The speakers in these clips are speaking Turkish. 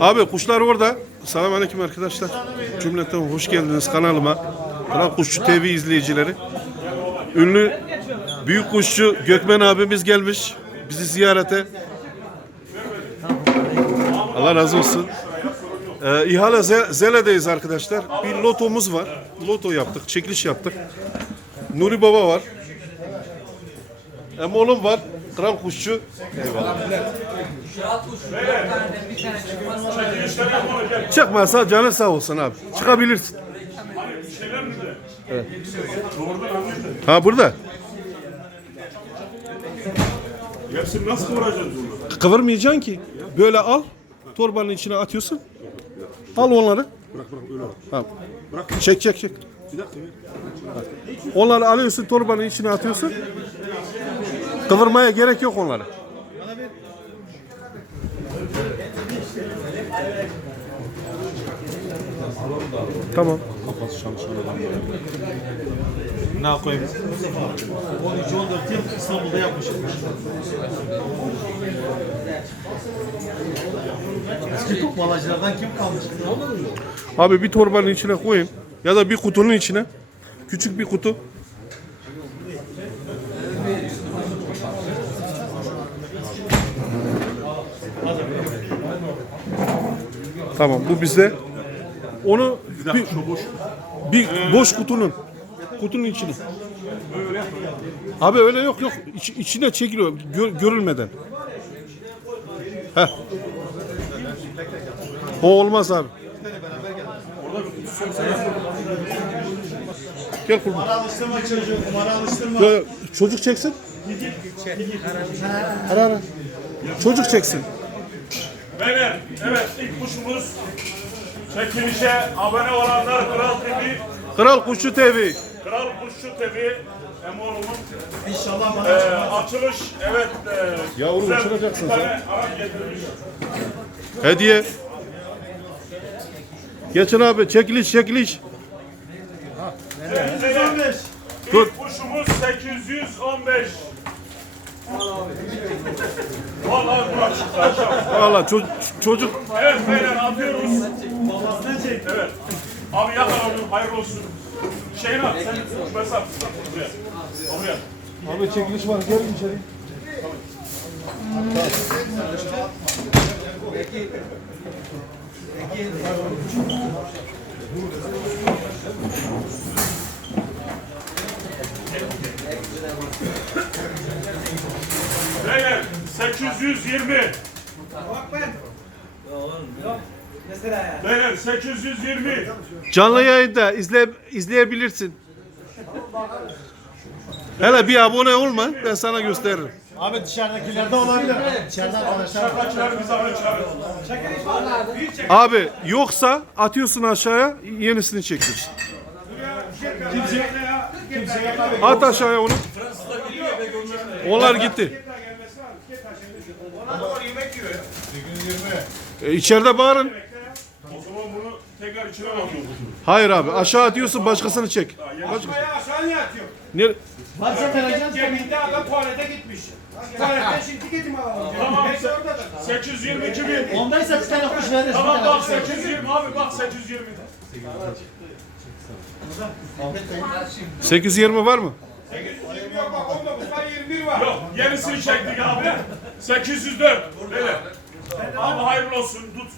Abi kuşlar orada. Selamünaleyküm arkadaşlar. Cümleten hoş geldiniz kanalıma. Kral Kuşçu TV izleyicileri. Ünlü büyük kuşçu Gökmen abimiz gelmiş. Bizi ziyarete. Allah razı olsun. Ee, İhale Ze- Zele'deyiz arkadaşlar. Bir lotomuz var. Loto yaptık, çekiliş yaptık. Nuri Baba var. Hem oğlum var. Kral Kuşçu. Çıkmazsa canı sağ olsun abi. Çıkabilirsin. Evet. Ha burada. Hepsini nasıl vuracağız bunu? Kıvırmayacaksın ki. Böyle al. Torbanın içine atıyorsun. Al onları. Bırak bırak öyle. Tamam. Çek çek çek. Bir dakika. Onları alıyorsun torbanın içine atıyorsun. Kıvırmaya gerek yok onları. Tamam. Kafası çalışan adam. Ne koyayım? 13-14 yıl İstanbul'da yapmışım. Eski topmalacılardan kim kalmış? Abi bir torbanın içine koyayım. Ya da bir kutunun içine. Küçük bir kutu. Tamam bu bizde. Onu bir, bir boş kutunun kutunun içine. Abi öyle yok yok. İç, içine çekiliyor gör- görülmeden. Heh. O olmaz abi. Gel kurban. Kumara alıştırma çocuğu, kumara alıştırma. Ya, çocuk çeksin. Ara ara. Çocuk çeksin. Beyler, evet ilk kuşumuz çekilişe abone olanlar Kral TV, Kral Kuşçu TV. Kral Kuşçu TV, Emoğlu'nun İnşallah e, bana açılış, evet. E, Yavrum, güzel uçuracaksın bir tane araç getirmiş. Hediye. Geçin abi çekiliş çekiliş. Beyler, Dur. İlk kuşumuz 815. Vallahi Burak çıktı aşağı. Valla ço- çocuk Evet beyler atıyoruz. Evet. Abi yakala onu, hayırlı olsun. Şeyini at, sen mesaf. Buraya. Oraya. Abi çekiliş var gelin içeri. Beyler 820. Beyler 820. Canlı yayında izle, izleyebilirsin. Hele bir abone olma ben sana gösteririm. Abi dışarıdakilerde olabilir. İçeride arkadaşlar. Bize abi yoksa atıyorsun aşağıya yenisini çekiyorsun. Kimse, kimse. At aşağıya onu. Onlar gitti. E, içeride bağırın. O zaman bunu tekrar içine alıyoruz. Hayır abi aşağı atıyorsun başkasını çek. Başka... Ya aşağı niye atıyor? Ne? Varsa vereceğiz. Cebinde adam tuvalete gitmiş. Tuvaletten şimdi getim alalım. Tamam Neyse orada da. 822 bin. Ondaysa bir tane kuş veririz. Tamam bak 820 abi bak 820. 820 var mı? 820 yok bak 19 var 21 var. Yok yenisini çektik abi. 804. Böyle. Abi hayırlı olsun tut.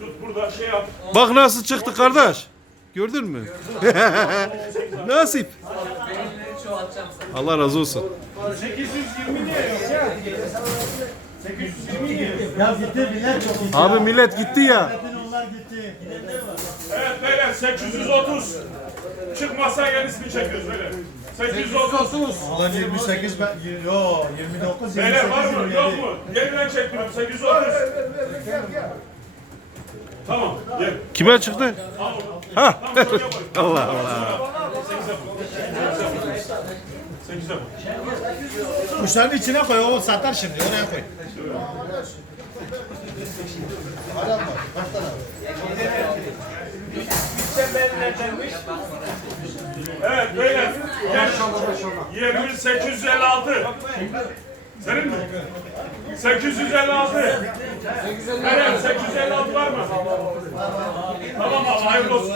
Tut burada şey yap. Bak nasıl çıktı kardeş. Gördün mü? Nasip. Allah razı olsun. 820 niye yok ya? 820 niye yok? Ya gitti millet çok gitti. Abi millet gitti ya. Onlar gitti. Evet beyler 830. Çıkmazsa yenisini çekiyoruz böyle. 830. Ulan 28 ben, yo 29, 28, Beyler var mı? Yok 27. mu? Yeniden çekiyorum 830. Tamam. Gel. Kime çıktı? Ha. Tamam şöyle yapalım. Allah Allah. 8'e bak. Kuşların içine koy o satar şimdi oraya koy. Evet beyler. Gel. 2856. Senin mi? 856. Evet 856 var mı? Tamam abi hayırlı olsun.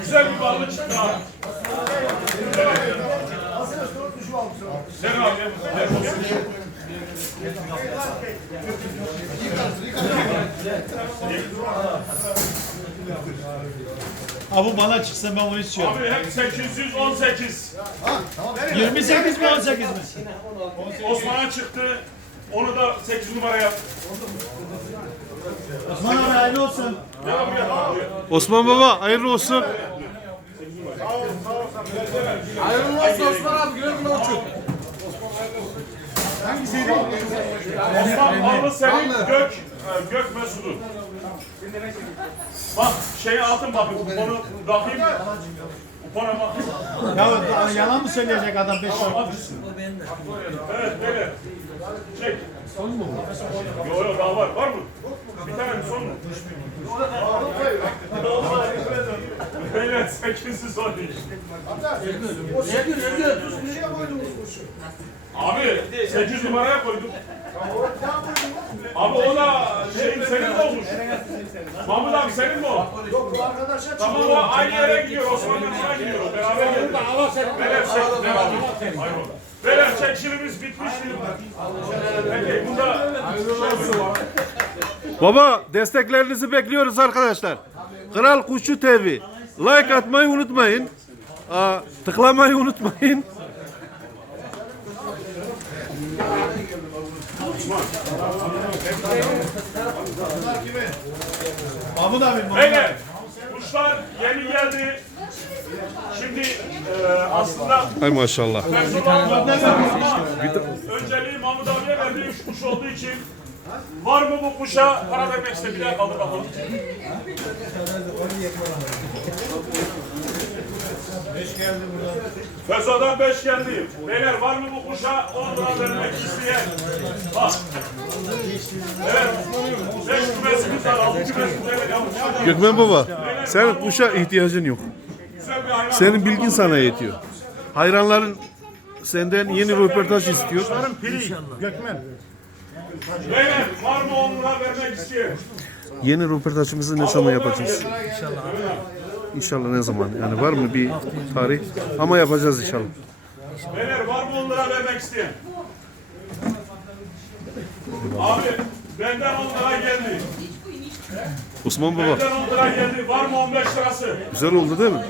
Güzel bir ballı çıktı abi. Sen abi. hayırlı olsun. Abi bana çıksa ben onu istiyorum. Abi hep 818. 28 mi 18 mi? Osman'a çıktı. Onu da 8 numara yap. Osman abi hayırlı olsun. Osman Baba hayırlı olsun. Hayırlı olsun Osman abi güle güle uçun. Osman Ballı senin gök, e, gök mesudu. Bak şeyi atın bakayım. Kuponu bakayım. Kupona bakayım. Ya yalan mı söyleyecek adam 5 lira? Evet böyle. Çek. Son mu? Yok yok daha var. Var mı? Bir tane son mu? Beyler 812. Yedin yedin. Abi 8 numaraya koydum. Abi o da şeyin senin olmuş? Mahmut abi senin mi o? Yok arkadaşa Tamam o aynı yere gidiyor. Osman'la sana gidiyor. Beraber geldik. Beyler çek. Oldu. Beyler çekişimiz bitmiştir. Peki bunda var. Baba desteklerinizi bekliyoruz arkadaşlar. Kral Kuşu TV. Like atmayı unutmayın. Aa, tıklamayı unutmayın. Mahmut abi Mahmut Beyler kuşlar yeni geldi. Şimdi e, aslında Ay maşallah. Önceliği Mahmut abiye verdiği üç kuş olduğu için var mı bu kuşa para vermek iste bir daha kaldır bakalım. Fezo'dan 5 geldi. Beyler var mı bu kuşa 10 lira vermek isteyen? Bak. Evet. 5 kümesimiz var. 6 kümesimiz var. Gökmen Baba senin kuşa ihtiyacın yok. Güzel bir hayvan. Senin bilgin sana yetiyor. Hayranların senden yeni röportaj istiyor. Gökmen. Beyler var mı 10 lira vermek isteyen? Yeni röportajımızı ne zaman yapacağız? İnşallah ne zaman? Yani var mı bir tarih? Ama yapacağız inşallah. Beyler var mı 10 lira vermek isteyen? Abi benden 10 lira geldi. Osman Baba Benden 10 lira geldi. Var mı 15 lirası? güzel oldu değil mi?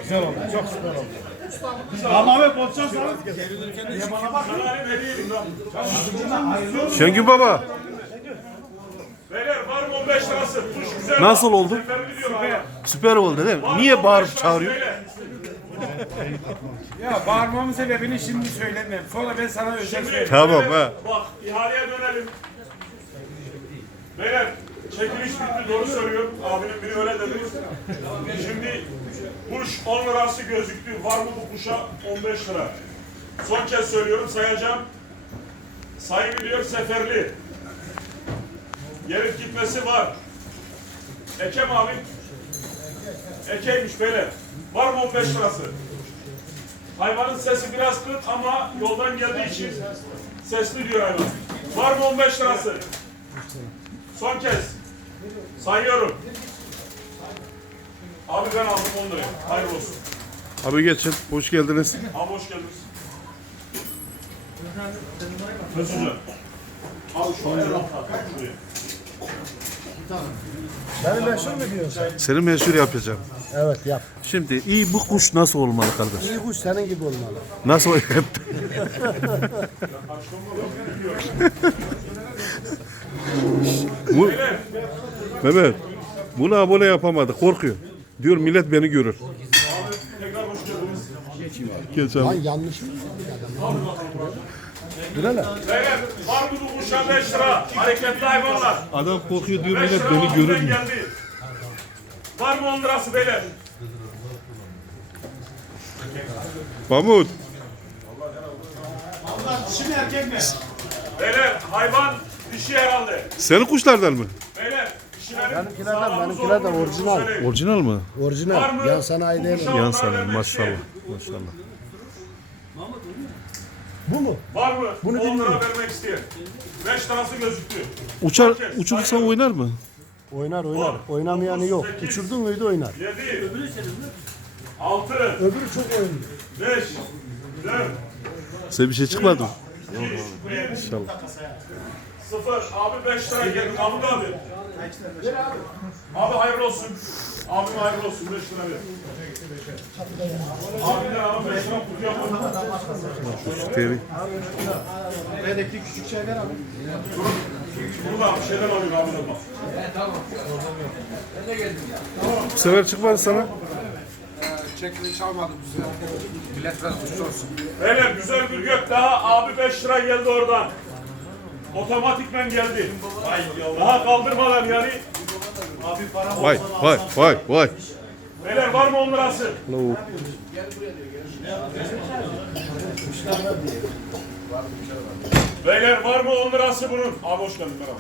Ama abi pozisyon sana. Sana alayım hediye edeyim lan. Şengül Baba Beyler var mı 15 lirası? Kuş güzel. Nasıl oldu? Süper oldu değil mi? Niye bağırıp çağırıyor? Ya bağırmamın sebebini şimdi söylemem. Sonra ben sana özel Şimdi Tamam, ha. Bak ihaleye dönelim. Beyler çekiliş bitti doğru söylüyor. Abinin biri öyle dedi. Şimdi kuş 10 lirası gözüktü. Var mı bu kuşa 15 lira? Son kez söylüyorum sayacağım. Sayı biliyor seferli. Gelip gitmesi var. Ekem abi. Ekeymiş beyler. Var mı 15 lirası? Hayvanın sesi biraz kıt ama yoldan geldiği için sesli diyor hayvan. Var mı 15 lirası? Son kez. Sayıyorum. Abi ben aldım 10 liraya. Hayırlı olsun. Abi geçin. Hoş geldiniz. Abi hoş geldiniz. Mesut'ca. Abi şu ayağı şuraya. Beni meşhur mu diyorsun? Seni meşhur yapacağım. Evet yap. Şimdi iyi bu kuş nasıl olmalı kardeş? İyi kuş senin gibi olmalı. Nasıl hep bu, Mehmet bunu abone yapamadı korkuyor. Diyor millet beni görür. Geç Lan abi. yanlış mı? Beyler var mı bu kuşa 5 lira? Hareketli hayvanlar. Adam korkuyor diyor 5 millet lira beni görür mü? geldi. Var mı 10 lirası beyler? Mahmut Şimdi erkek mi? Beyler hayvan dişi herhalde. senin kuşlardan mı? Beyler Benimkilerden, benimkilerden orijinal. Orijinal mı? Orijinal. mı? Yan sanayi değil. Kuşa Yan onlara sana vermek maşallah. Maşallah. Bu mu? Var mı? Bunu 10 lira bilmiyorum. vermek isteyen. 5 tanesi gözüktü. Uçar, uçurursan oynar mı? Oynar oynar. Oynamayanı yok. Uçurdun muydu oynar. 7 6 Öbürü çok oynuyor. 5 4 Size bir şey çıkmadı mı? 2 1 İnşallah. 0 Abi 5 lira geldi. Mahmut abi. Abi hayırlı olsun. Abim hayırlı olsun. 5 lira ver. Abi de abi 5 lira kutu yapalım. Teri. Bedekli küçük şey ver abi. Burada bir şeyler alıyor abi de bak. Bu sefer çıkmadı sana. Çekili çalmadı bize. Millet biraz güçlü olsun. Güzel bir gök daha. Abi 5 lira geldi oradan. Otomatikmen geldi. Daha kaldırmadan yani. Vay vay vay vay. Beyler var mı 10 lirası? Lo. Beyler var mı 10 lirası bunun? Abi hoş geldin merhaba.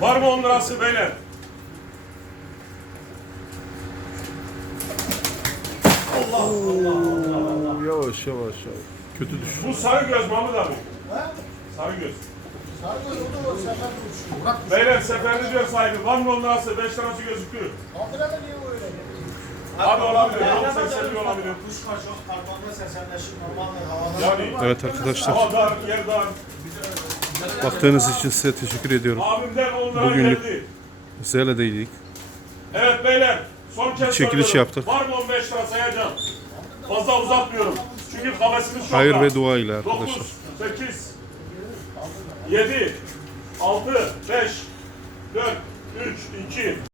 Var mı 10 lirası beyler? Yavaş yavaş yavaş. Kötü düş. Bu sarı göz Mahmut abi. Sarı göz. Beyler seferli diyor sahibi. Var mı 10 lirası? 5 lirası gözüküyor. Abi olabilir. Yok sesli olabilir. Yani Evet arkadaşlar. hava dar, yer dar. Baktığınız için size teşekkür ediyorum. Abimden 10 lira Bugünlük- geldi. Zele'deydik. Evet beyler. Son kez Çekiliş yaptık. Var mı 15 lira sayacağım. Fazla uzatmıyorum. Çünkü kafesimiz çok Hayır dar. ve dua ile arkadaşlar. 9, 8, 7, 6, 5, 4, 3, 2,